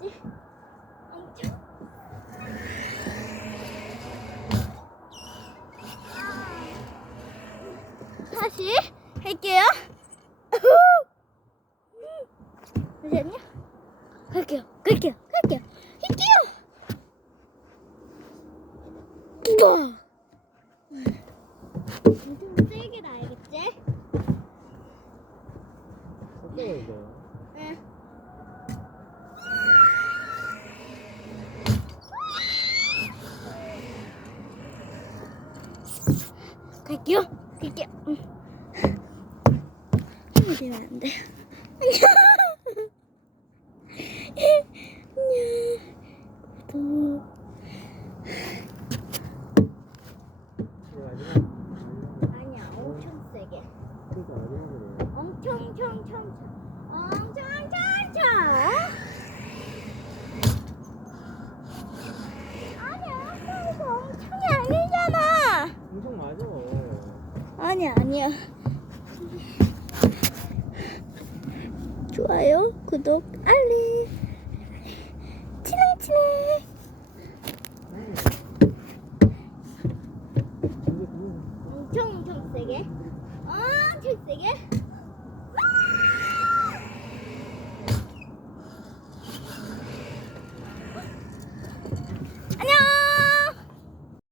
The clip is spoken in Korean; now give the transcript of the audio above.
알겠지? 엄청. 다시 할게요. 잠시만요. 갈게요. 우와. 엄청 세게 나야겠지? 어때요, 응. 갈게요. 응. 힘이 되면 안 돼. 안녕. 아니야, 엄청 세게. 그러니까 마지막으로. 엄청 청청청. 아니야, 이거 엄청이 아니잖아. 엄청 맞아. 아니야. 좋아요, 구독, 알림.